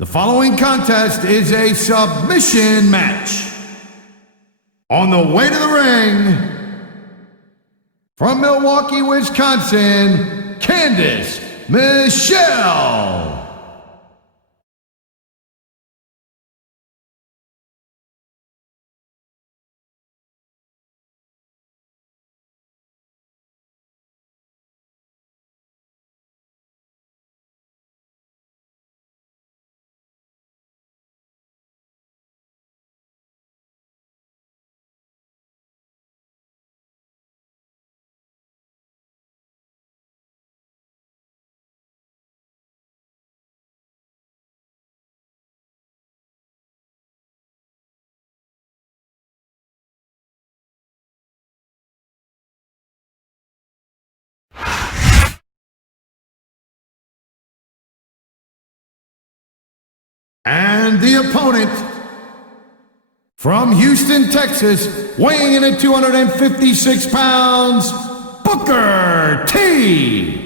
The following contest is a submission match. On the way to the ring, from Milwaukee, Wisconsin, Candice Michelle. And the opponent, from Houston, Texas, weighing in at 256 pounds, Booker T.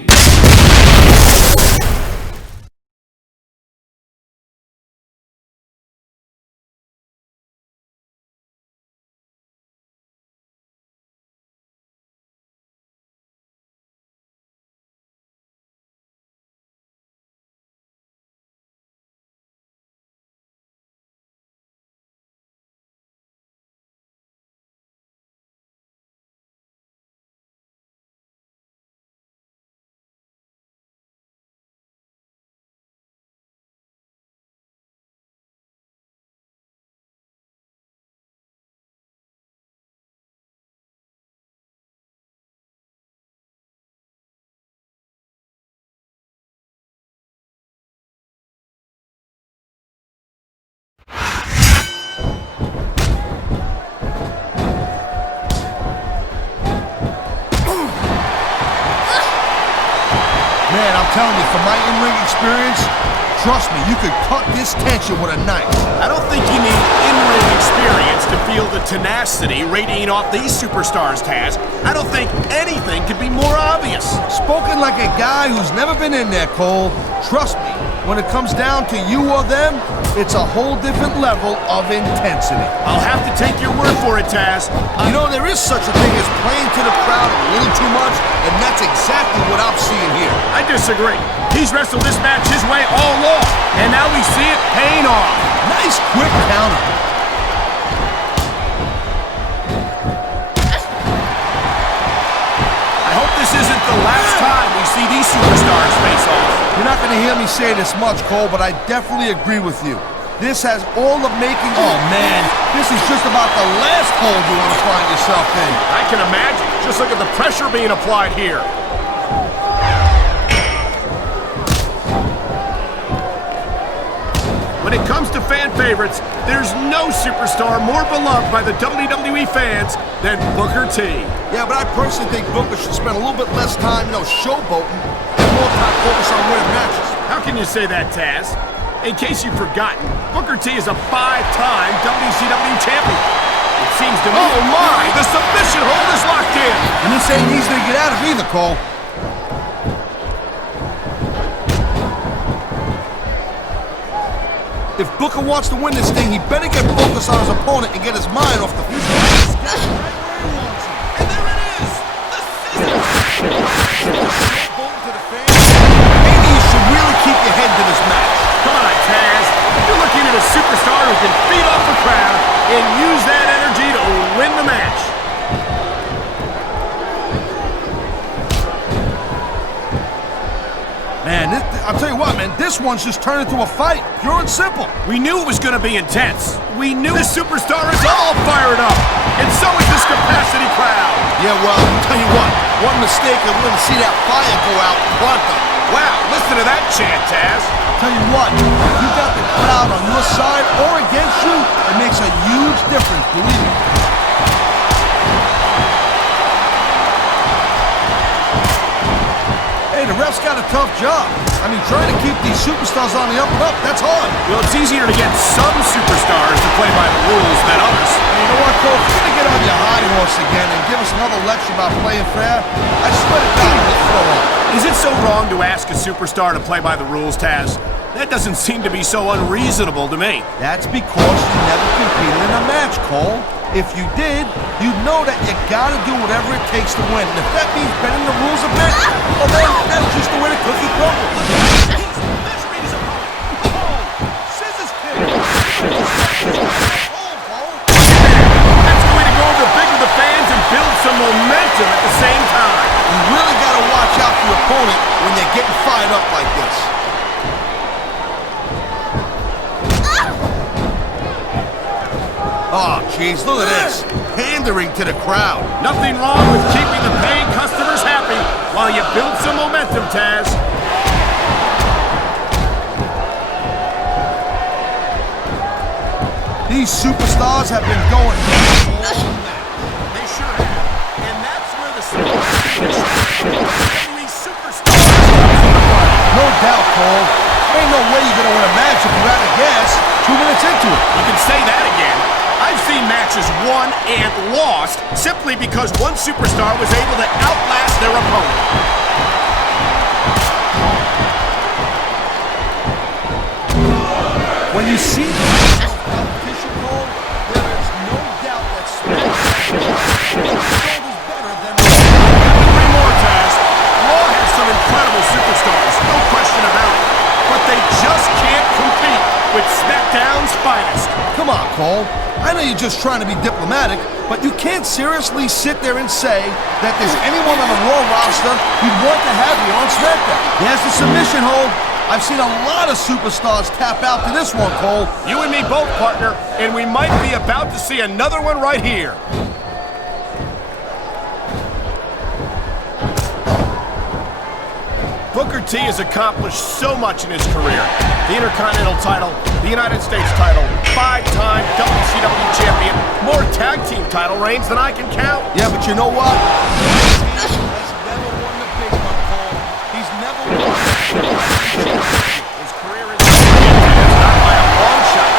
Man, I'm telling you, from my in-ring experience, trust me, you could cut this tension with a knife. I don't think you need in-ring experience to feel the tenacity radiating off these superstars, Taz. I don't think anything could be more obvious. Spoken like a guy who's never been in there, Cole. Trust me, when it comes down to you or them, it's a whole different level of intensity. I'll have to take your word for it, Taz. You know, there is such a thing as playing to the crowd a little too much, and that's exactly what I'm seeing here. I disagree. He's wrestled this match his way all along, and now we see it paying off. Nice quick counter. I hope this isn't the last time we see these superstars face off. You're not going to hear me say this much, Cole, but I definitely agree with you. This has all the making. Oh, man. This is just about the last hole you want to find yourself in. I can imagine. Just look at the pressure being applied here. When it comes to fan favorites, there's no superstar more beloved by the WWE fans than Booker T. Yeah, but I personally think Booker should spend a little bit less time, showboating, and more time focused on winning matches. How can you say that, Taz? In case you've forgotten, Booker T is a 5-time WCW champion. It seems to me... Oh, my! The submission hold is locked in! And this ain't easy to get out of either, Cole. If Booker wants to win this thing, he better get focused on his opponent and get his mind off the future. And there it is! The Maybe you should really keep your head to this match. Come on, Taz. You're looking at a superstar who can feed off the crowd and use that energy to win the match. Man, I'll tell you what, man, this one's just turned into a fight, pure and simple. We knew it was going to be intense. We knew this superstar is all fired up, and so is this capacity crowd. Yeah, well, I'll tell you what, one mistake and we're going to see that fire go out pronto. Wow, listen to that chant, Taz. Tell you what, if you got the crowd on your side or against you, it makes a huge difference, believe me. Hey, the ref's got a tough job. I mean, trying to keep these superstars on the up and up, that's hard. Well, it's easier to get some superstars to play by the rules than others. And you know what, Cole? If you're going to get on your high horse again and give us another lecture about playing fair, I swear to God, we'll throw up. Is it so wrong to ask a superstar to play by the rules, Taz? That doesn't seem to be so unreasonable to me. That's because you never competed in a match, Cole. If you did, you'd know that you gotta do whatever it takes to win. And if that means bending the rules a bit, well then, that's just the way the cookie crumbles. He's measuring his opponent. Oh, scissors kick. That's the way to go over big with the fans and build some momentum at the same time. You really gotta watch out for your opponent when they're getting fired up like this. Oh, jeez, look at this. Pandering to the crowd. Nothing wrong with keeping the paying customers happy while you build some momentum, Taz. These superstars have been going They sure have. And that's where the WWE Superstars comes into play. no doubt, Cole. Ain't no way you're gonna win a match if you're out of gas 2 minutes into it. You can say that again. I've seen matches won and lost simply because one superstar was able to outlast their opponent. When you see competition, Cole, there is no doubt that Smackdown is better than Three more, Taz. Raw has some incredible superstars, no question about it. But they just can't compete with SmackDown's finest. Come on, Cole. I know you're just trying to be diplomatic, but you can't seriously sit there and say that there's anyone on the Raw roster you'd want to have here on SmackDown. There's the submission hold. I've seen a lot of superstars tap out to this one, Cole. You and me both, partner, and we might be about to see another one right here. Booker T has accomplished so much in his career. The Intercontinental title, the United States title, 5-time WCW champion, more tag team title reigns than I can count. Yeah, but you know what? He's never won the big one, Cole. He's never won His career is not by a long shot.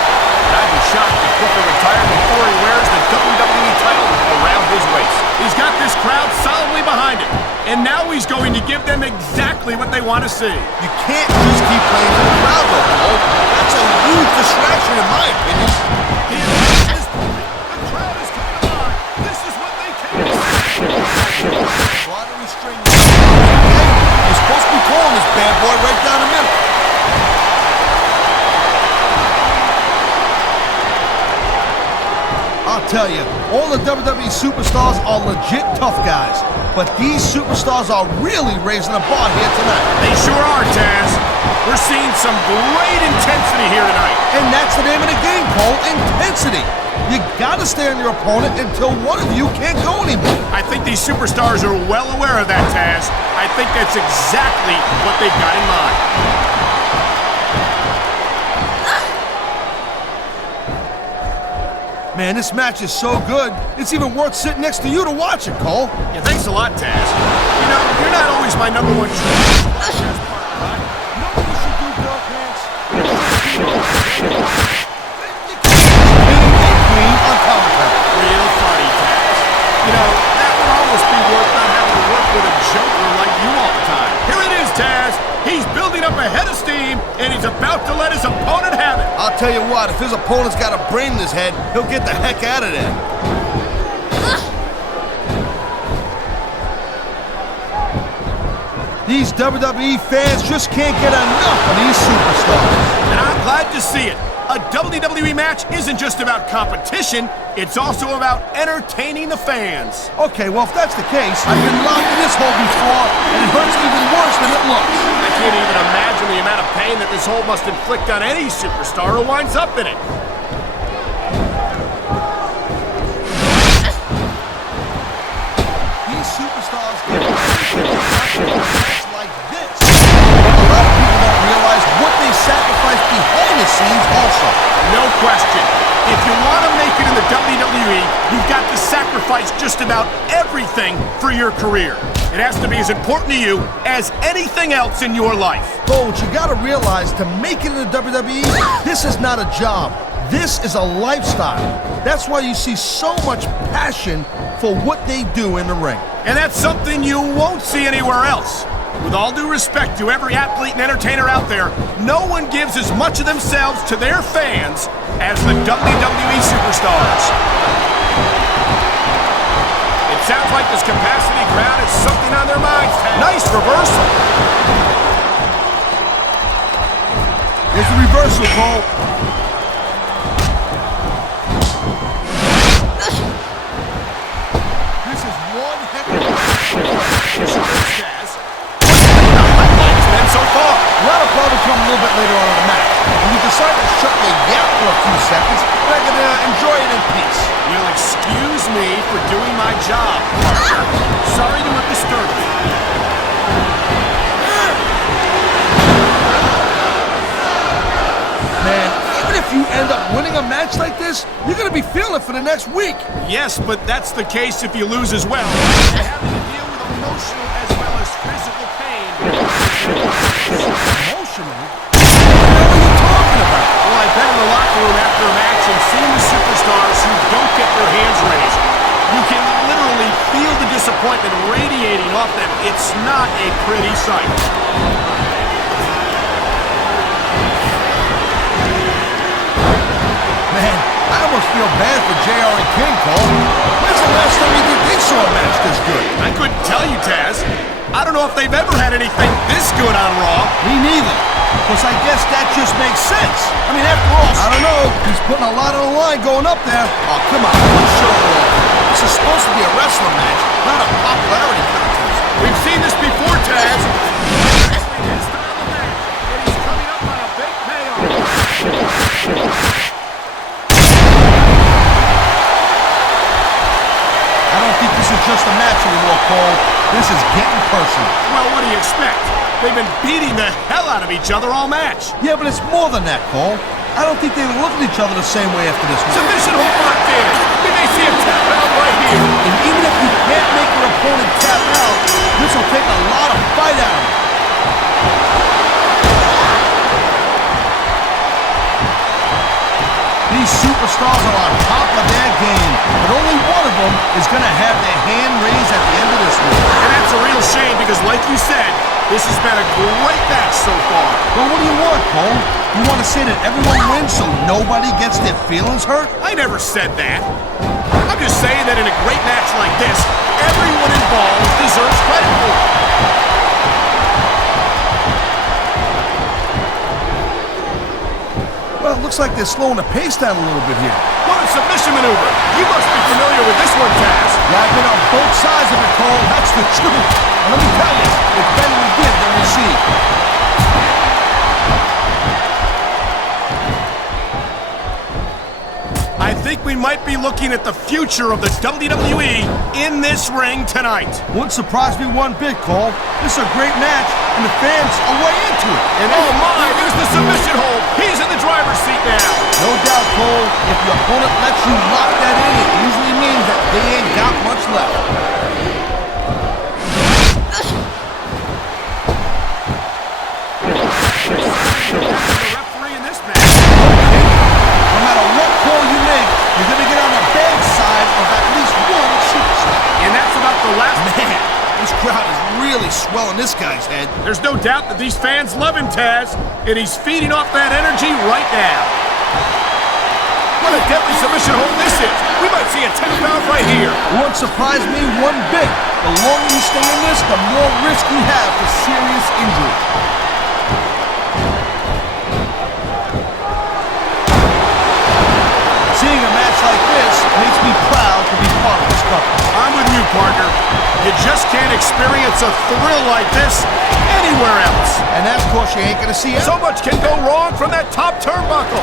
And I'd be shocked if Booker retired before he wears the WWE title around his waist. He's got this crowd solidly behind him. And now he's going to give them exactly what they want to see. You can't just keep playing to the crowd, though, Cole. That's a huge distraction, in my opinion. His point. The crowd is coming alive. This is what they came to see. Try to restrain yourself. You're supposed to be calling this bad boy right down the middle. I'll tell you, all the WWE superstars are legit tough guys. But these superstars are really raising the bar here tonight. They sure are, Taz. We're seeing some great intensity here tonight. And that's the name of the game, Cole. Intensity. You gotta stay on your opponent until one of you can't go anymore. I think these superstars are well aware of that, Taz. I think that's exactly what they've got in mind. Man, this match is so good, it's even worth sitting next to you to watch it, Cole. Yeah, thanks a lot, Taz. You know, you're not always my number one choice. Nobody should do girl pants. On commentary. Real funny, Taz. You know, that would almost be worth not having to work with a joker like you all the time. Here it is, Taz. He's building up a head of steam, and he's about to let his opponent have it. I'll tell you what, if his opponent's got a brain in his head, he'll get the heck out of there. These WWE fans just can't get enough of these superstars. And I'm glad to see it. A WWE match isn't just about competition, it's also about entertaining the fans. Okay, well, if that's the case, I've been locked in this hole before, and it hurts even worse than it looks. I can't even imagine the amount of pain that this hole must inflict on any superstar who winds up in it. These superstars get like this. But a lot of people don't realize what they sacrifice behind the scenes also. No question. If you want to make it in the WWE, you've got to sacrifice just about everything for your career. It has to be as important to you as anything else in your life. But what you gotta realize, to make it in the WWE, this is not a job. This is a lifestyle. That's why you see so much passion for what they do in the ring. And that's something you won't see anywhere else. With all due respect to every athlete and entertainer out there, no one gives as much of themselves to their fans as the WWE superstars. It sounds like this capacity crowd has something on their minds. Nice reversal. Here's the reversal, Cole. This is one heck of a so far. That'll probably come a little bit later on in the match. When you decide to shut your yap for a few seconds, and I can enjoy it in peace. Well, excuse me for doing my job, partner. Sorry to have disturbed you. Man, even if you end up winning a match like this, you're going to be feeling it for the next week. Yes, but that's the case if you lose as well. You're having to deal with emotional as well as physical pain. Emotional? What the hell are you talking about? Well, I've been in the locker room after a match and seen the superstars who don't get their hands raised. You can literally feel the disappointment radiating off them. It's not a pretty sight. Man, I almost feel bad for JR and King, Cole. When's the last time you think they saw a match this good? I couldn't tell you, Taz. I don't know if they've ever had anything this good on Raw. Me neither. Because I guess that just makes sense. I mean, after all, I don't know. He's putting a lot on the line going up there. Oh, come on. Don't show it off. This is supposed to be a wrestling match, not a popularity contest. We've seen this before, Taz. His style of match, and he's coming up on a big payoff. I don't think this is just a match anymore, Cole. This is getting personal. Well, what do you expect? They've been beating the hell out of each other all match. Yeah, but it's more than that, Cole. I don't think they would look at each other the same way after this one. Submission hold locked in. We may see him tap out right here. And even if you can't make your opponent tap out, this will take a lot of fight out of him. These superstars are on top of their game, but only one of them is going to have their hand raised at the end of this one. And that's a real shame because, like you said, this has been a great match so far. Well, what do you want, Cole? You want to say that everyone wins so nobody gets their feelings hurt? I never said that. I'm just saying that in a great match like this, everyone involved deserves credit for it. Well, it looks like they're slowing the pace down a little bit here. What a submission maneuver. You must be familiar with this one, Taz. Yeah, I've been on both sides of it, Cole. That's the truth. And let me tell you, it's better to give than receive. I think we might be looking at the future of the WWE in this ring tonight. Wouldn't surprise me one bit, Cole. This is a great match, and the fans are way into it. And oh my, there's the submission hold. He's in the driver's seat now. No doubt, Cole. If your opponent lets you lock that in, it usually means that they ain't got much left. The referee in this match. No matter what call you make, you're going to get on the bad side of at least one superstar. And that's about the last. Man, this crowd is really swelling this guy's head. There's no doubt that these fans love him, Taz, and he's feeding off that energy right now. What a deadly submission hold this is. We might see a 10-pound right here. Won't surprise me one bit. The longer you stay in this, the more risk you have for serious injury. Seeing a match like this makes me proud to be part of this couple. I'm with you, partner. You just can't experience a thrill like this anywhere else. And that, of course, you ain't gonna see it. So much can go wrong from that top turnbuckle.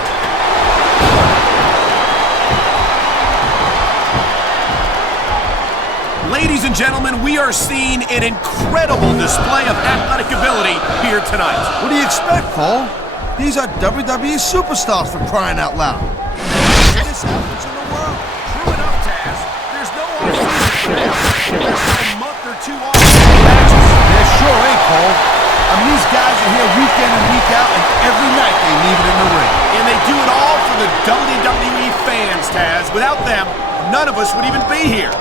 Ladies and gentlemen, we are seeing an incredible display of athletic ability here tonight. What do you expect, Cole? These are WWE superstars for crying out loud. Greatest athletes in the world. True enough, Taz. There's no off-season for them. There's a month or two off matches. There sure ain't, Cole. I mean, these guys are here week in and week out, and every night they leave it in the ring. And they do it all for the WWE fans, Taz. Without them, none of us would even be here.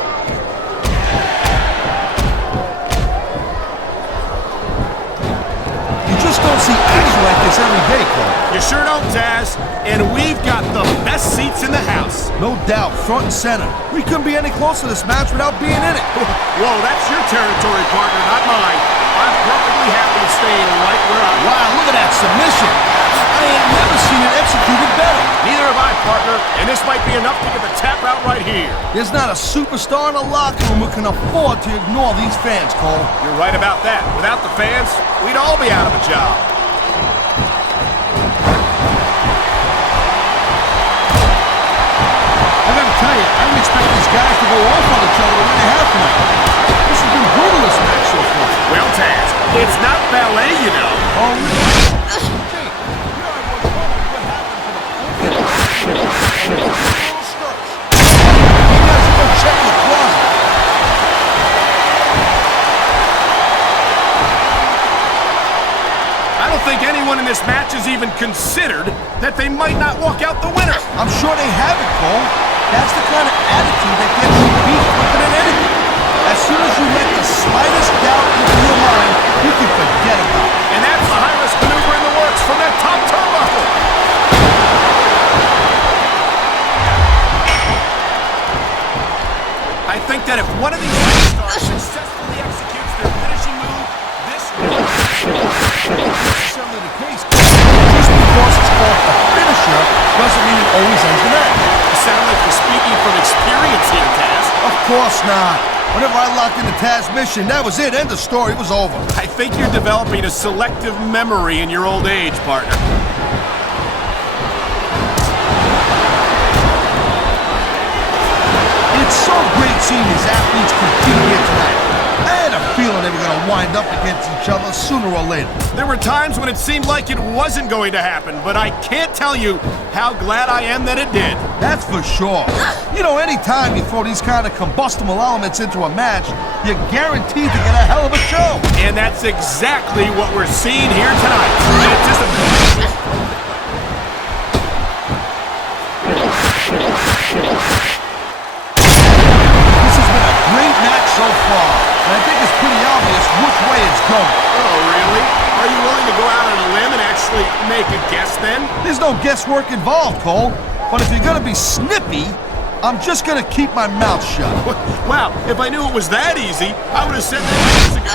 like this every day, Cole. You sure don't, Taz. And we've got the best seats in the house. No doubt, front and center. We couldn't be any closer to this match without being in it. Whoa, that's your territory, partner, not mine. I'm perfectly happy to stay right where I am. Wow, look at that submission. I ain't never seen it executed better. Neither have I, partner. And this might be enough to get the tap out right here. There's not a superstar in the locker room who can afford to ignore these fans, Cole. You're right about that. Without the fans, we'd all be out of a job. I gotta tell you, I didn't expect these guys to go off on each other the way they have tonight. This has been brutal this match so far. Well, Taz, it's not ballet, you know. Oh, really? Jake, here I was wondering what happened to the little skirts. You guys should go check your closet. I don't think anyone in this match has even considered that they might not walk out the winner. I'm sure they have it, Cole. That's the kind of attitude that gets you beat quicker than anything. As soon as you let the slightest doubt into your mind, you can forget about it. And that's the high-risk maneuver in the works from that top turnbuckle. I think that if one of these superstars successfully executes their finishing move, this Necessarily the case. Just because it's called a finisher doesn't mean it always ends the match. You sound like you're speaking from experience here, Taz. Of course not. Whenever I locked into Taz's mission, that was it. End of story. It was over. I think you're developing a selective memory in your old age, partner. It's so great seeing these athletes compete here tonight. I had a feeling they were going to wind up against each other sooner or later. There were times when it seemed like it wasn't going to happen, but I can't tell you how glad I am that it did. That's for sure. You know, anytime you throw these kind of combustible elements into a match, you're guaranteed to get a hell of a show. And that's exactly what we're seeing here tonight. This has been a great match so far, and I think it's pretty obvious which way it's going. Oh, really? Are you willing to go out on a limb and actually make a guess then? There's no guesswork involved, Cole. But if you're going to be snippy, I'm just going to keep my mouth shut. Wow, if I knew it was that easy, I would have said that years ago.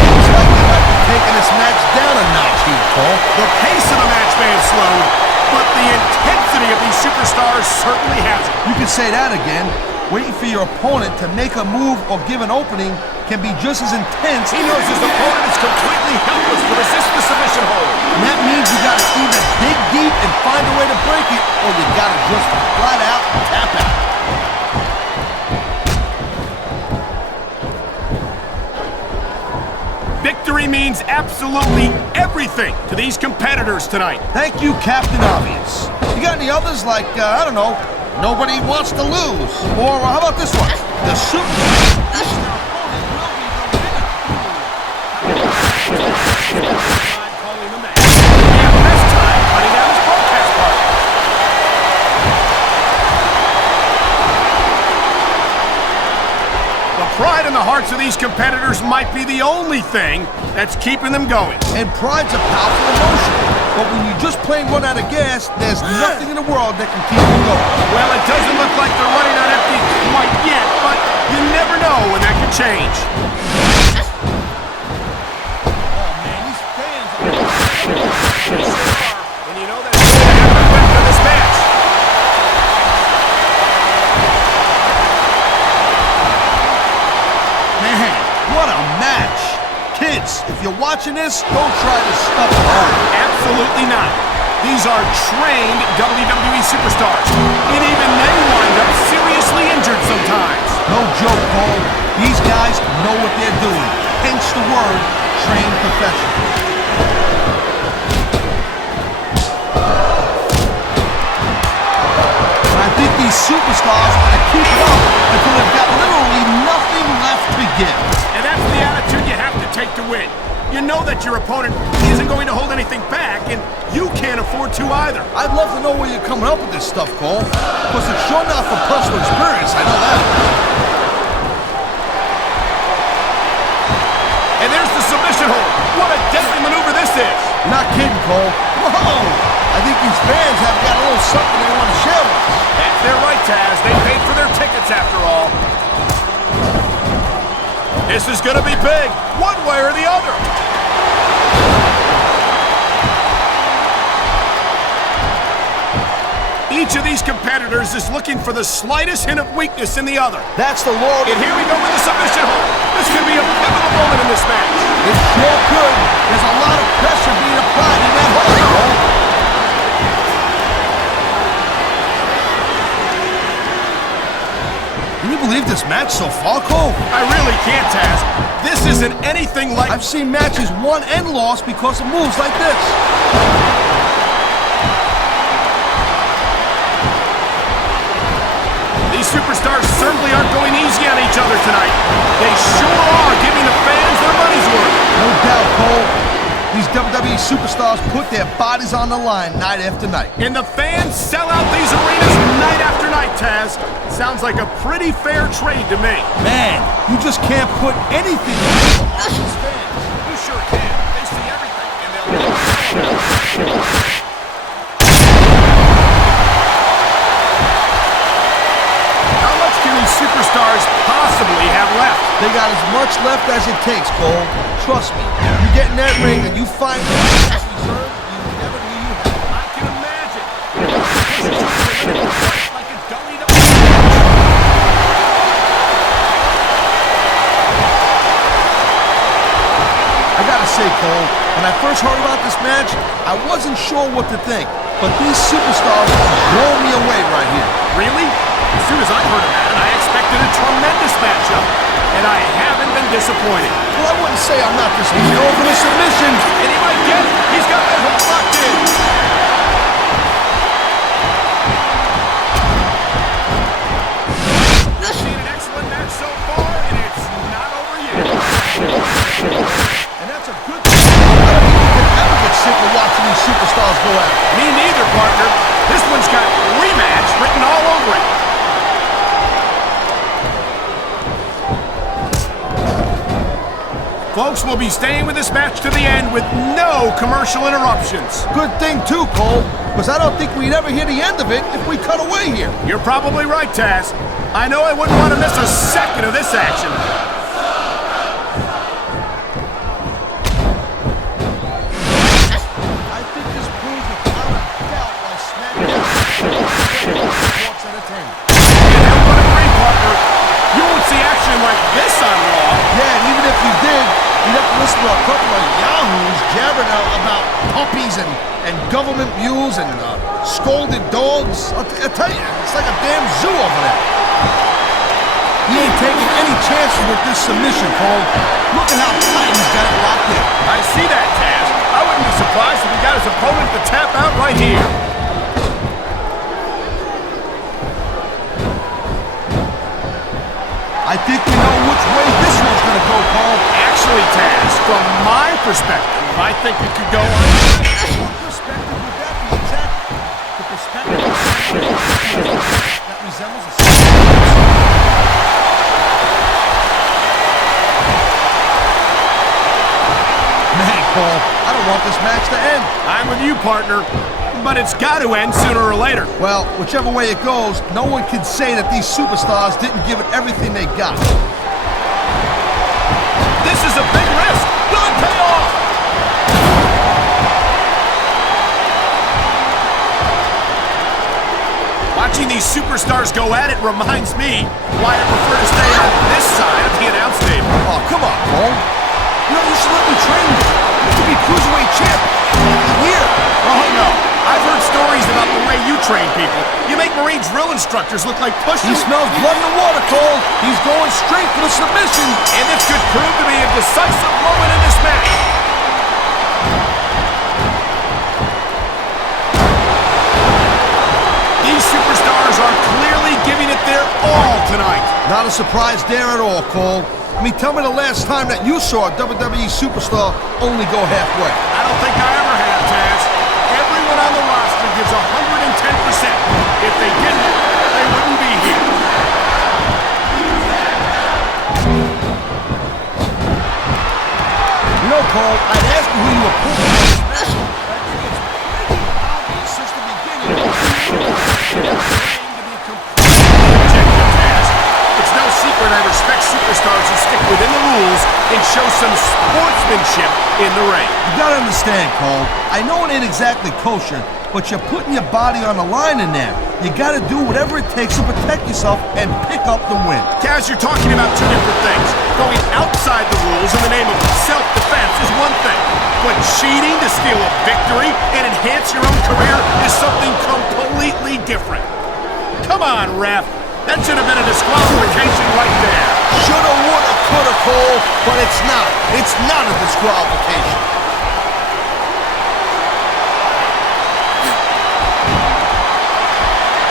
Looks like we might be taking this match down a notch here, Cole. The pace of the match may have slowed, but the intensity of these superstars certainly hasn't. You can say that again. Waiting for your opponent to make a move or give an opening can be just as intense. He knows his opponent is completely helpless to resist the submission hold. And that means you gotta either dig deep and find a way to break it, or you gotta just flat out tap out. Victory means absolutely everything to these competitors tonight. Thank you, Captain Obvious. You got any others like, I don't know, nobody wants to lose? Or how about this one? The Super... Pride in the hearts of these competitors might be the only thing that's keeping them going. And pride's a powerful emotion. But when you just plain run out of gas, there's nothing in the world that can keep you going. Well, it doesn't look like they're running on empty quite yet, but you never know when that could change. Oh, man, these fans are... And you know that's going to have an effect on this match. Man, what a match. Kids, if you're watching this, don't try to stuff it home. Absolutely not. These are trained WWE superstars, and even they wind up seriously injured sometimes. No joke, Cole. These guys know what they're doing. Hence the word, trained professionals. I think these superstars are going to keep it up until they've got literally nothing left to give. And that's the attitude you have to take to win. You know that your opponent isn't going to hold anything back, and you can't afford to either. I'd love to know where you're coming up with this stuff, Cole. Because it's sure not from personal experience, I know that. something they want to share with us. That's their right, Taz. They paid for their tickets after all. This is going to be big, one way or the other. Each of these competitors is looking for the slightest hint of weakness in the other. That's the law. And here we go with the submission hold. This could be a pivotal moment in this match. It sure could. There's a lot of pressure being applied in that hold. Can you believe this match so far, Cole? I really can't, Taz. This isn't anything like... I've seen matches won and lost because of moves like this. These superstars certainly aren't going easy on each other tonight. They sure are giving the fans their money's worth. No doubt, Cole. These WWE superstars put their bodies on the line night after night. And the fans sell out these arenas night after night, Taz. Sounds like a pretty fair trade to me. Man, you just can't put anything on these fans. You sure can. They see everything, and they'll... Superstars possibly have left. They got as much left as it takes, Cole. Trust me. You get in that ring and you find the reserve, you never knew you had. I can imagine. Like a WWE. I gotta say, Cole, when I first heard about this match, I wasn't sure what to think. But these superstars blow me away right here. Really? As soon as I heard about it, I expected a tremendous matchup, and I haven't been disappointed. Well, I wouldn't say I'm not disappointed. Over the submission. And he might get it. He's got that hook locked in. We've seen an excellent match so far, and it's not over yet. And that's a good thing. I don't think you can ever get sick of watching these superstars go at it. Me neither, partner. This one's got rematch written all over it. Folks, will be staying with this match to the end with no commercial interruptions. Good thing too, Cole, because I don't think we'd ever hear the end of it if we cut away here. You're probably right, Taz. I know I wouldn't want to miss a second of this action. I think this proves without a doubt why Smackdown walks entertainment. And everyone agree, partner. You won't see action like this on Raw. Yeah, and even if you did, you'd have to listen to a couple of yahoos jabbering out about puppies and government mules and scolded dogs. I'll tell you, it's like a damn zoo over there. He ain't taking any chances with this submission, Cole. Look at how tight he's got it locked in. I see that, Taz. I wouldn't be surprised if he got his opponent to tap out right here. I think we know which way this one's going to go, Cole. Actually, Taz, from my perspective, I think it could go on. What perspective would that be exactly? The perspective that resembles a... Man, Cole, I don't want this match to end. I'm with you, partner. But it's got to end sooner or later. Well, whichever way it goes, no one can say that these superstars didn't give it everything they got. This is a big risk. Will it pay off? Watching these superstars go at it reminds me why I prefer to stay on this side of the announce table. Oh, come on, Cole. You should let me train you. You could be cruiserweight champ in a year. Oh, no. I've heard stories about the way you train people. You make Marine drill instructors look like pussies. He smells blood in the water, Cole. He's going straight for the submission. And this could prove to be a decisive moment in this match. These superstars are clearly giving it their all tonight. Not a surprise there at all, Cole. I mean, tell me the last time that you saw a WWE superstar only go halfway. I don't think I ever have, Taz. Everyone on the roster gives 110%. If they didn't, they wouldn't be here. You know, Cole, I'd ask you who you were pulling for this match. I think it's pretty obvious since the beginning. superstars to stick within the rules and show some sportsmanship in the ring. You gotta understand, Cole. I know it ain't exactly kosher, but you're putting your body on the line in there. You gotta do whatever it takes to protect yourself and pick up the win. Taz, you're talking about two different things. Going outside the rules in the name of self-defense is one thing, but cheating to steal a victory and enhance your own career is something completely different. Come on, ref. That should have been a disqualification right there. Shoulda, woulda, coulda, Cole, but it's not. It's not a disqualification.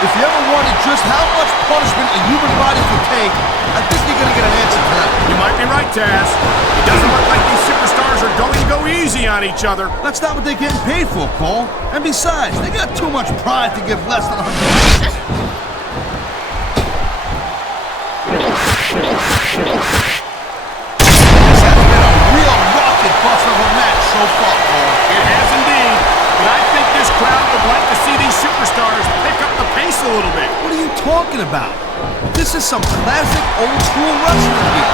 If you ever wondered just how much punishment a human body can take, I think you're gonna get an answer tonight. You might be right, Taz. It doesn't look like these superstars are going to go easy on each other. That's not what they're getting paid for, Cole. And besides, they got too much pride to give less than 100%. This has been a real rocket buster of a match so far, Cole. It has indeed. But I think this crowd would like to see these superstars pick up the pace a little bit. What are you talking about? This is some classic old-school wrestling here.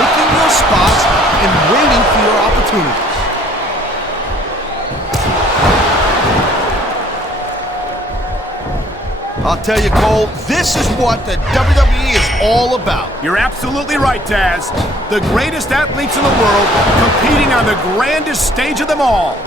Picking your spots and waiting for your opportunities. I'll tell you, Cole, this is what the WWE is all about. You're absolutely right, Taz. The greatest athletes in the world competing on the grandest stage of them all.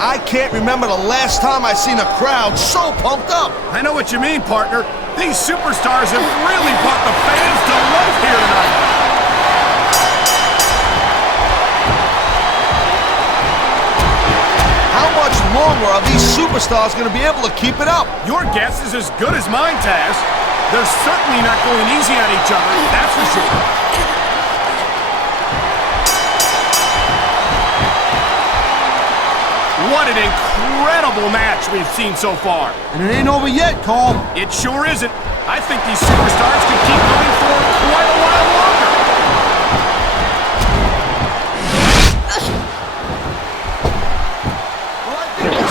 I can't remember the last time I seen a crowd so pumped up. I know what you mean, partner. These superstars have really brought the fans to life here tonight. How much longer are these superstars going to be able to keep it up? Your guess is as good as mine, Taz. They're certainly not going easy on each other, that's for sure. What an incredible match we've seen so far. And it ain't over yet, Cole. It sure isn't. I think these superstars could keep going for quite a while longer. Well, I think this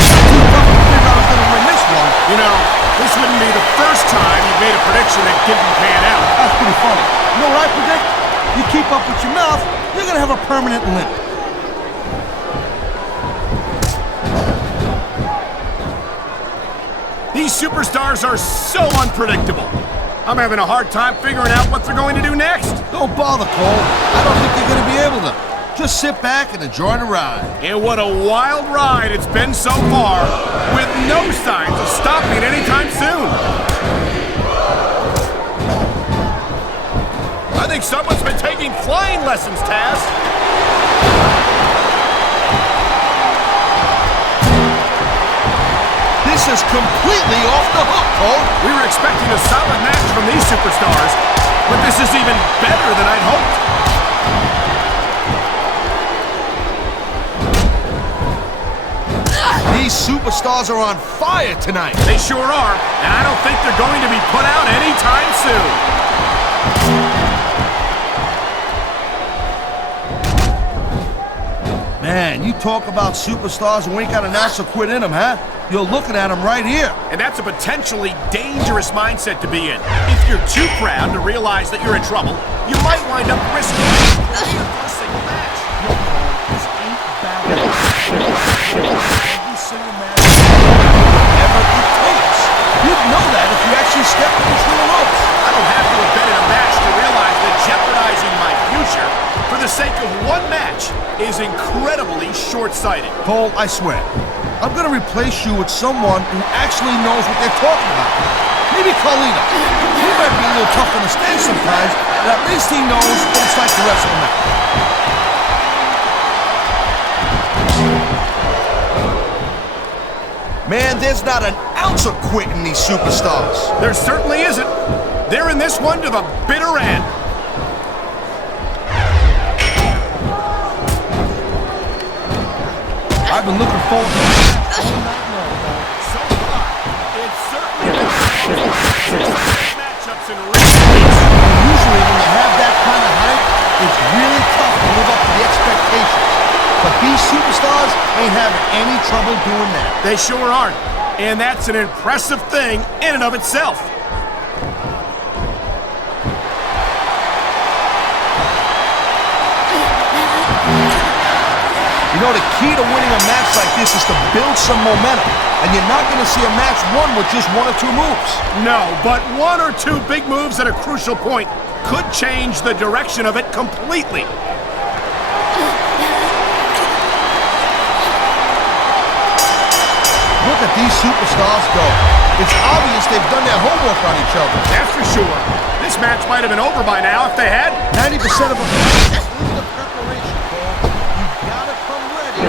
is too tough to figure out who's going to win this one. You know, this wouldn't be the first time you've made a prediction that didn't pan out. That's pretty funny. You know what I predict? You keep up with your mouth, you're going to have a permanent limp. These superstars are so unpredictable. I'm having a hard time figuring out what they're going to do next. Don't bother, Cole. I don't think you're going to be able to. Just sit back and enjoy the ride. And what a wild ride it's been so far, with no signs of stopping anytime soon. I think someone's been taking flying lessons, Taz. This is completely off the hook, Cole. We were expecting a solid match from these superstars, but this is even better than I'd hoped. These superstars are on fire tonight. They sure are, and I don't think they're going to be put out anytime soon. Man, you talk about superstars who ain't got an ounce of quit in them, huh? You're looking at them right here. And that's a potentially dangerous mindset to be in. If you're too proud to realize that you're in trouble, you might wind up risking your first single match. This ain't bad. Every single match, whatever it takes. You'd know that if you actually stepped into the ropes. I don't have to have been in a match to realize that jeopardizing my future for the sake of one match is incredibly short-sighted. Cole, I swear, I'm gonna replace you with someone who actually knows what they're talking about. Maybe Carlito. He might be a little tough on the stage sometimes, but at least he knows what it's like to wrestle now. Man, there's not an ounce of quit in these superstars. There certainly isn't. They're in this one to the bitter end. I've been looking forward to this all night long. So far, it's certainly been matchups in recent weeks. Usually when you have that kind of hype, it's really tough to live up to the expectations. But These superstars ain't having any trouble doing that. They sure aren't. And that's an impressive thing in and of itself. You know, the key to winning a match like this is to build some momentum. And you're not going to see a match won with just one or two moves. No, but one or two big moves at a crucial point could change the direction of it completely. Look at these superstars go. It's obvious they've done their homework on each other. That's for sure. This match might have been over by now if they had. 90% of them is the preparation, Cole. You gotta come ready.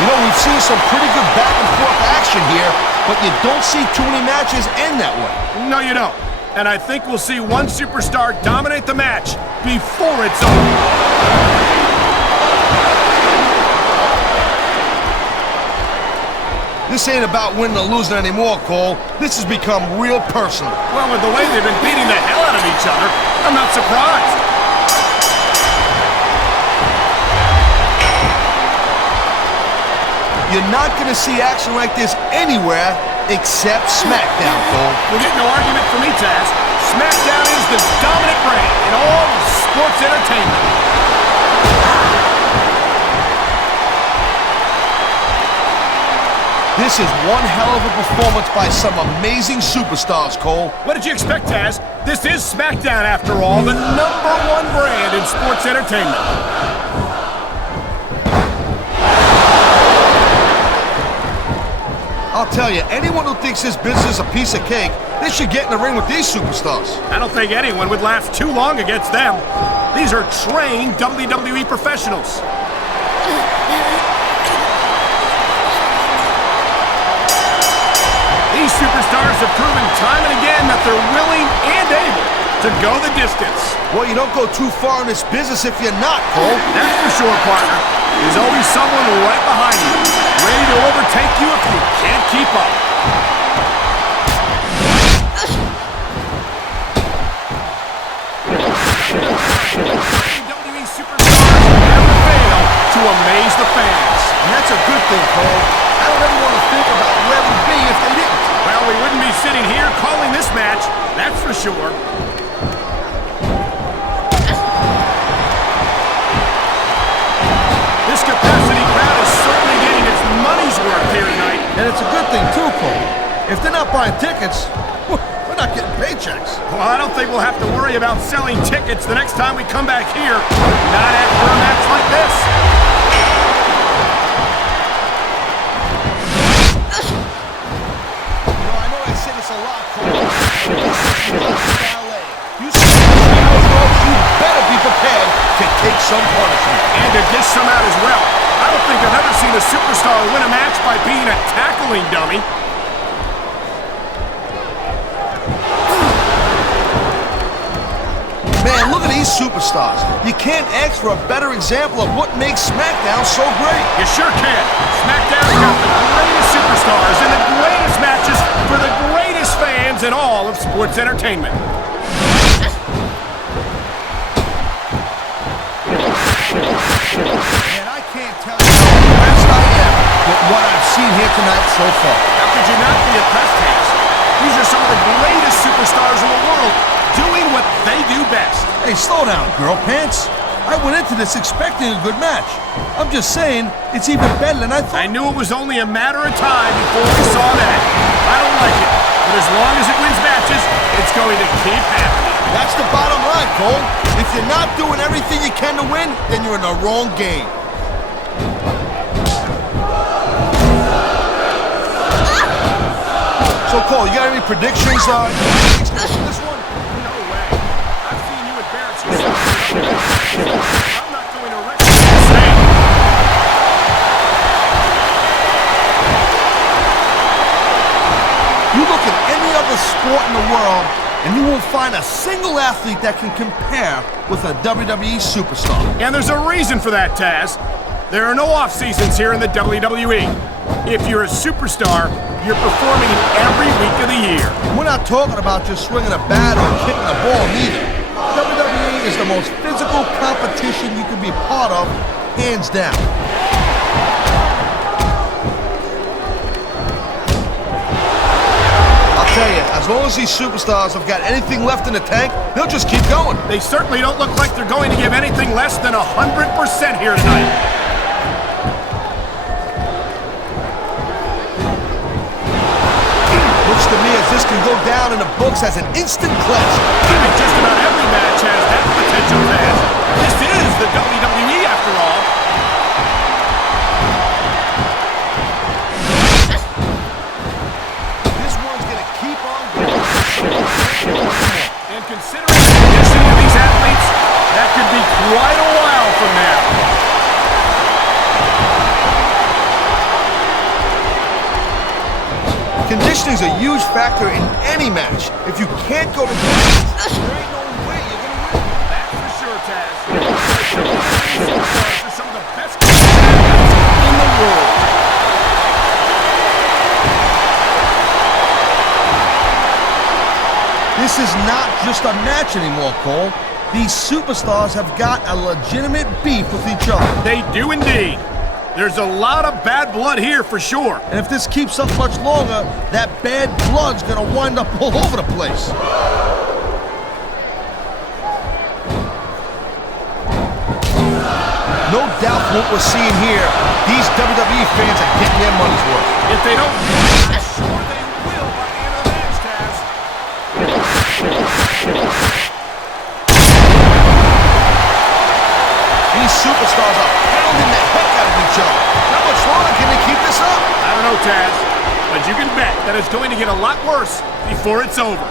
You know, we've seen some pretty good back and forth action here, but you don't see too many matches end that way. No, you don't. And I think we'll see one superstar dominate the match before it's over. This ain't about winning or losing anymore, Cole. This has become real personal. Well, with the way they've been beating the hell out of each other, I'm not surprised. You're not going to see action like this anywhere except Smackdown, Cole. We'll get no argument from me, Taz. Smackdown is the dominant brand in all of sports entertainment. This is one hell of a performance by some amazing superstars, Cole. What did you expect, Taz? This is Smackdown, after all, the #1 brand in sports entertainment. I'll tell you, anyone who thinks this business is a piece of cake, they should get in the ring with these superstars. I don't think anyone would last too long against them. These are trained WWE professionals. These superstars have proven time and again that they're willing and able to go the distance. Well, you don't go too far in this business if you're not, Cole. That's for sure, partner. There's always someone right behind you, ready to overtake you if you can't keep up. WWE superstars never fail to amaze the fans. And that's a good thing, Cole. I don't ever want to think about where we'd be if they didn't. Well, we wouldn't be sitting here calling this match, that's for sure. This capacity crowd is certainly getting its money's worth here tonight. And it's a good thing, too, Cole. If they're not buying tickets, we're not getting paychecks. Well, I don't think we'll have to worry about selling tickets the next time we come back here. Not after a match like this. I know I say this a lot, Cole. This is ballet. You better be prepared to take some punishment. And to dish some out as well. I don't think I've ever seen a superstar win a match by being a tackling dummy. Man, look at these superstars. You can't ask for a better example of what makes SmackDown so great. You sure can. SmackDown's got the greatest superstars and the greatest matches for the greatest fans in all of sports entertainment. And I can't tell you how impressed I am with what I've seen here tonight so far. How could you not be impressed, Taz? These are some of the greatest superstars in the world doing what they do best. Hey, slow down, girl pants. I went into this expecting a good match. I'm just saying, it's even better than I thought. I knew it was only a matter of time before we saw that. I don't like it, but as long as it wins matches, it's going to keep happening. That's the bottom line, Cole. If you're not doing everything you can to win, then you're in the wrong game. So, Cole, you got any predictions on this one? No way. I've seen you embarrass yourself. I'm not going to rest the same. You look at any other sport in the world, and you won't find a single athlete that can compare with a WWE superstar. And there's a reason for that, Taz. There are no off-seasons here in the WWE. If you're a superstar, you're performing every week of the year. We're not talking about just swinging a bat or kicking a ball, neither. WWE is the most physical competition you can be part of, hands down. I'll tell you, as long as these superstars have got anything left in the tank, they'll just keep going. They certainly don't look like they're going to give anything less than 100% here tonight. Looks to me as this can go down in the books as an instant clash. I think just about every match has that potential, Taz. This is the WWE after all. This one's gonna keep on going. And considering the conditioning of these athletes, that could be quite a while from now. Conditioning is a huge factor in any match. If you can't go to distance, there ain't no way you're gonna win. That's for sure, Taz. Superstars are some of the best athletes in the world. This is not just a match anymore, Cole. These superstars have got a legitimate beef with each other. They do indeed. There's a lot of bad blood here for sure. And if this keeps up much longer, that bad blood's gonna wind up all over the place. No doubt from what we're seeing here, these WWE fans are getting their money's worth. If they don't, I'm sure they will by the end of the match, Taz. These superstars are pounding the heck out of each other. How much longer can they keep this up? I don't know, Taz, but you can bet that it's going to get a lot worse before it's over.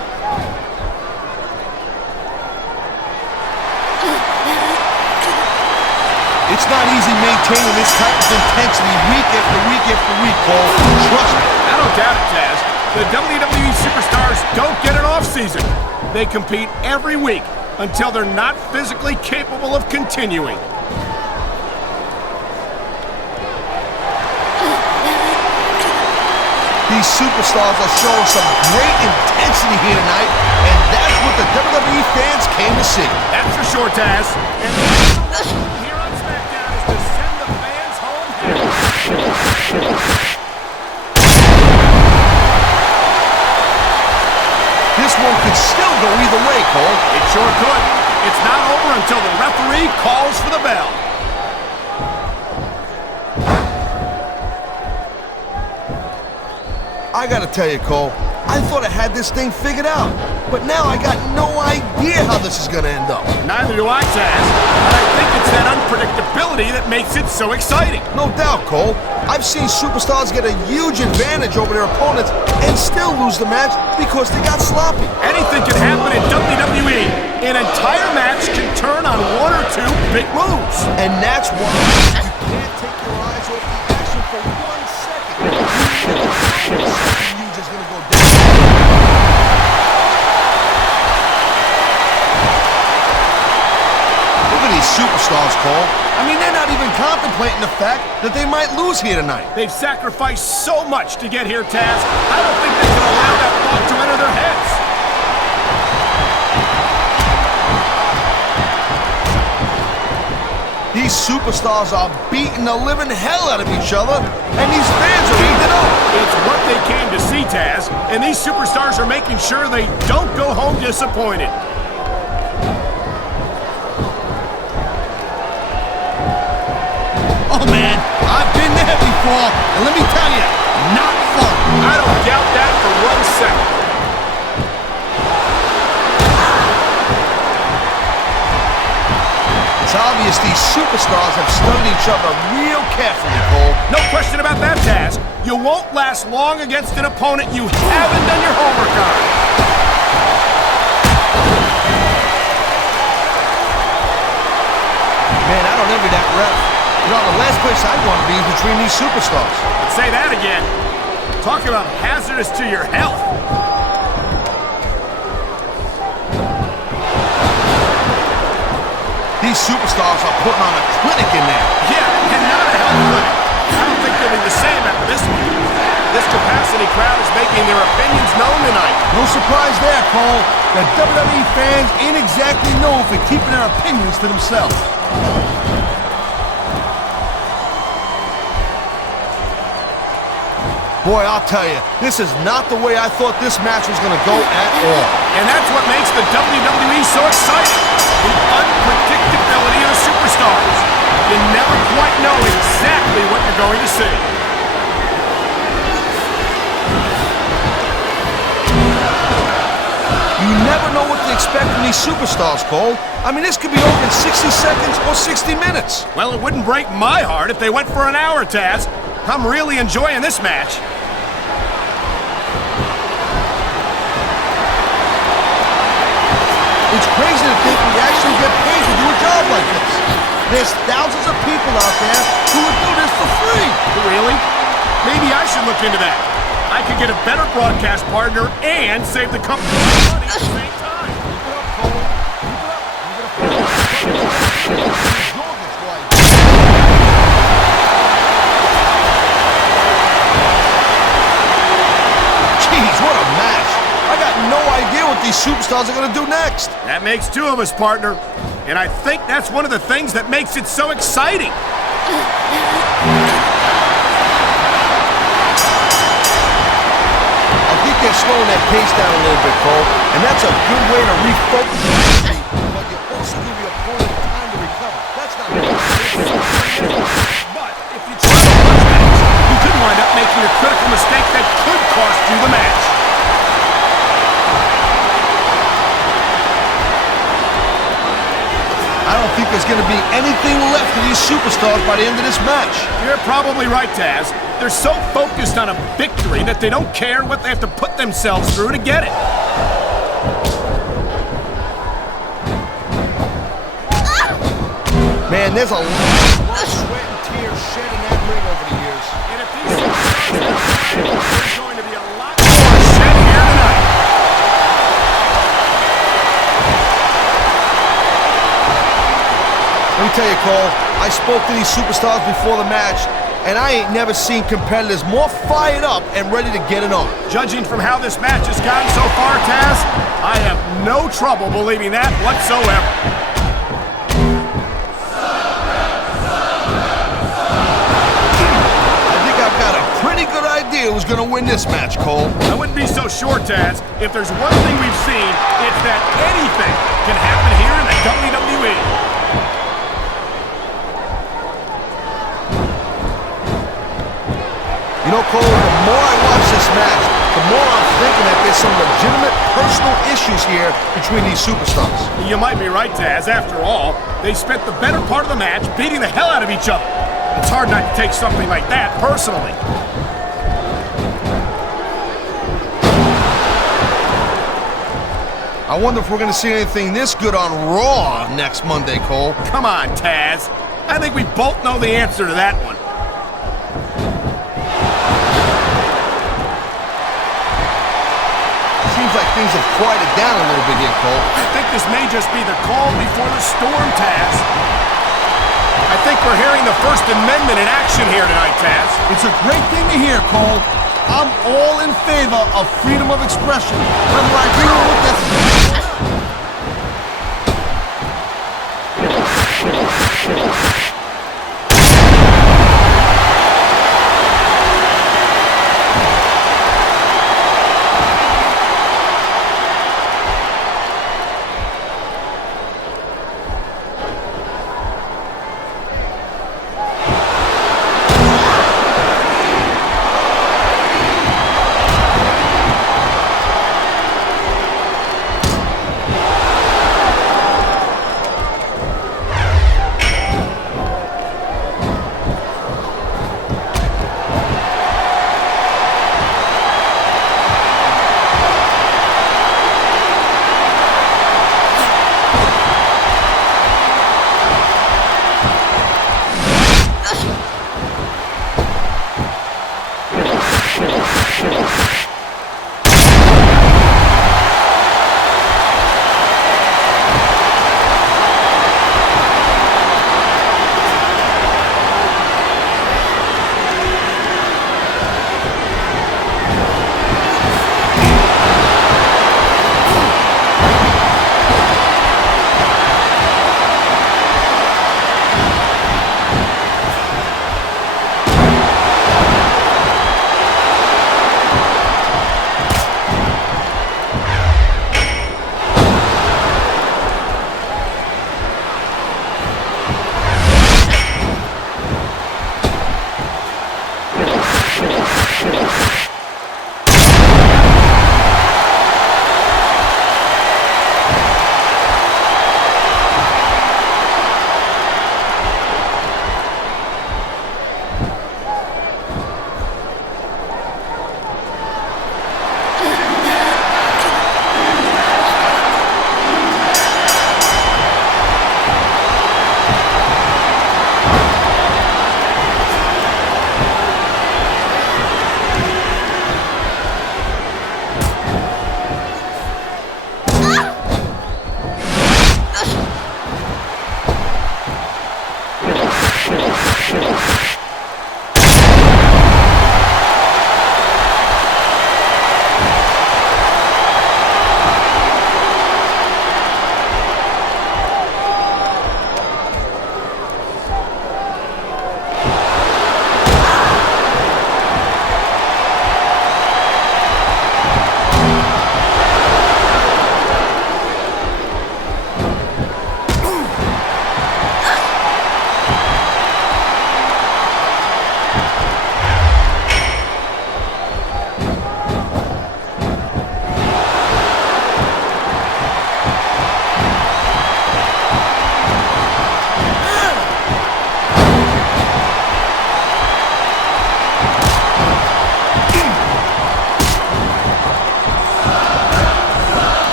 It's not easy maintaining this type of intensity week after week after week, Cole. Trust me. I don't doubt it, Taz. The WWE superstars don't get an off-season. They compete every week until they're not physically capable of continuing. These superstars are showing some great intensity here tonight, and that's what the WWE fans came to see. That's for sure, Taz. And the goal here on Smackdown is to send the fans home happy. This one could still go either way, Cole. It sure could. It's not over until the referee calls for the bell. I gotta tell you, Cole, I thought I had this thing figured out, but now I got no idea how this is gonna end up. Neither do I, Taz. But I think it's that unpredictability that makes it so exciting. No doubt, Cole. I've seen superstars get a huge advantage over their opponents and still lose the match because they got sloppy. Anything can happen in WWE. An entire match can turn on one or two big moves. And that's why you can't take your eyes off the action for 1 second. You're just gonna go down. Look at these superstars, Cole. I mean, they're not even contemplating the fact that they might lose here tonight. They've sacrificed so much to get here, Taz. I don't think they can allow that thought to enter their heads. These superstars are beating the living hell out of each other, and these fans are eating it up. It's what they came to see, Taz, and these superstars are making sure they don't go home disappointed. Oh, man, I've been there before, and let me tell you, not fun. I don't doubt that for 1 second. It's obvious these superstars have studied each other real carefully, Cole. No question about that, Taz. You won't last long against an opponent you haven't done your homework on. Man, I don't envy that ref. You know, the last place I'd want to be is between these superstars. Let's say that again. Talk about hazardous to your health. These superstars are putting on a clinic in there. Yeah, and not a health clinic. I don't think they'll be the same after this one. This capacity crowd is making their opinions known tonight. No surprise there, Cole. The WWE fans ain't exactly known for keeping their opinions to themselves. Boy, I'll tell you, this is not the way I thought this match was going to go at all. And that's what makes the WWE so exciting. The unpredictability of the superstars. You never quite know exactly what you're going to see. You never know what to expect from these superstars, Cole. I mean, this could be over in 60 seconds or 60 minutes. Well, it wouldn't break my heart if they went for an hour, Taz. I'm really enjoying this match. It's crazy to think we actually get paid to do a job like this. There's thousands of people out there who would do this for free. Really? Maybe I should look into that. I could get a better broadcast partner and save the company money at the same time. Jeez, what a match. I got no idea what these superstars are going to do next. That makes two of us, partner. And I think that's one of the things that makes it so exciting. I think they're slowing their pace down a little bit, Cole, and that's a good way to refocus. But you also give your opponent time to recover. That's not But if you try to rush match, you could wind up making a critical mistake that could cost you the match. I don't think there's going to be anything left of these superstars by the end of this match. You're probably right, Taz. They're so focused on a victory that they don't care what they have to put themselves through to get it. Man, there's a lot of blood, sweat, and tears shed in that ring over the years. And if these superstars there's going to be a lot more shed here tonight. Let me tell you, Cole, I spoke to these superstars before the match, and I ain't never seen competitors more fired up and ready to get it on. Judging from how this match has gone so far, Taz, I have no trouble believing that whatsoever. I think I've got a pretty good idea who's going to win this match, Cole. I wouldn't be so sure, Taz. If there's one thing we've seen, it's that anything can happen here in the WWE. You know, Cole, the more I watch this match, the more I'm thinking that there's some legitimate personal issues here between these superstars. You might be right, Taz. After all, they spent the better part of the match beating the hell out of each other. It's hard not to take something like that personally. I wonder if we're going to see anything this good on Raw next Monday, Cole. Come on, Taz. I think we both know the answer to that one. Seems like things have quieted down a little bit here, Cole. I think this may just be the calm before the storm, Taz. I think we're hearing the First Amendment in action here tonight, Taz. It's a great thing to hear, Cole. I'm all in favor of freedom of expression. Whether I agree with this...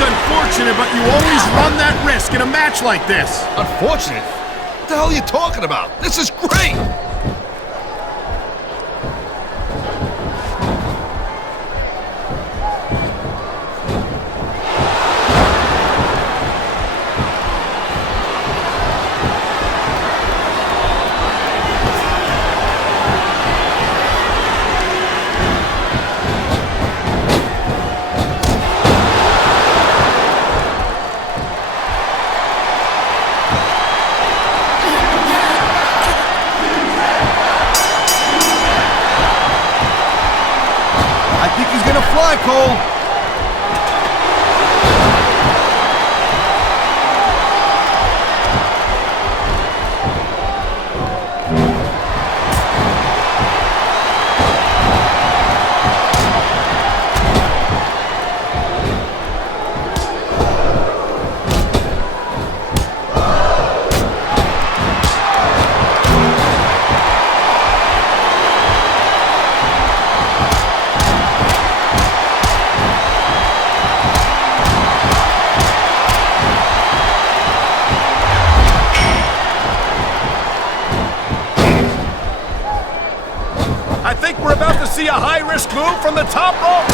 It's unfortunate, but you always run that risk in a match like this. Unfortunate? What the hell are you talking about? This is great! I think he's gonna fly, Cole. I think we're about to see a high-risk move from the top rope.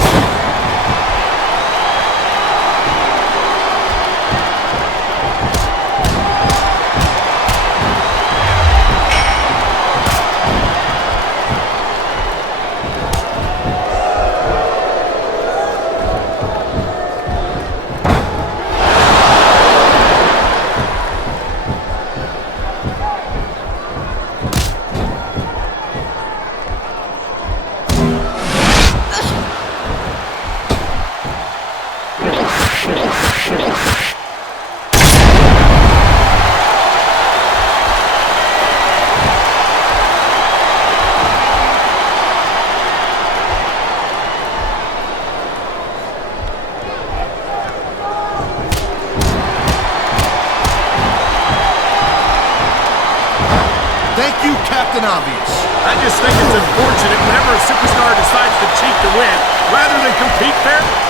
Thank you, Captain Obvious. I just think it's unfortunate whenever a superstar decides to cheat to win, rather than compete fairly.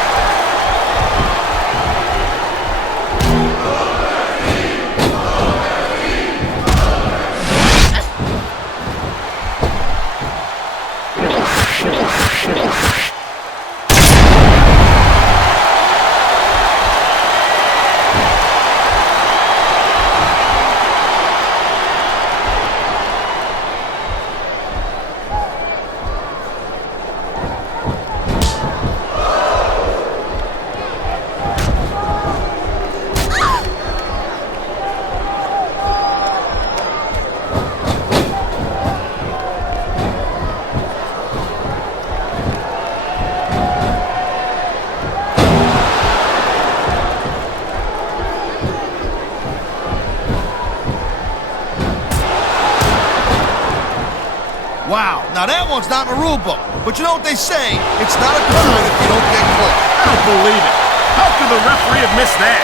Wow, now that one's not in the rule book. But you know what they say? It's not a crime if you don't get caught. I don't believe it. How could the referee have missed that?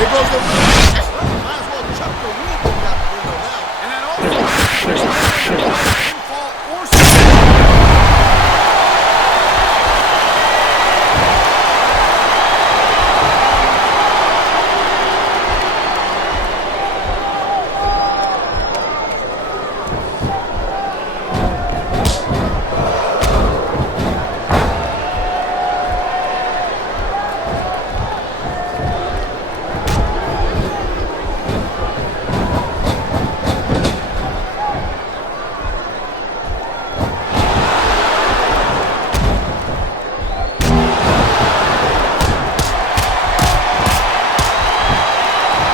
Here goes the... Might as well chuck the rule book out the window now. And that also there's no pinfall or submission.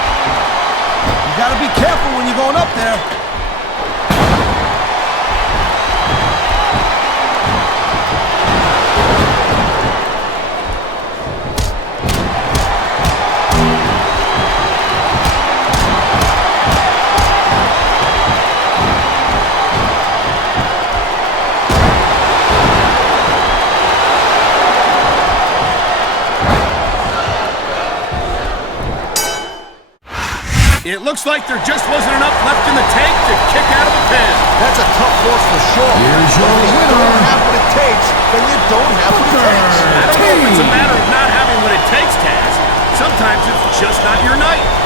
You gotta be careful when you're going up there. It looks like there just wasn't enough left in the tank to kick out of the pin. That's a tough loss for sure. Here's your If you winner. don't have what it takes, then you don't have what it takes. I don't know if it's a matter of not having what it takes, Taz. Sometimes it's just not your night.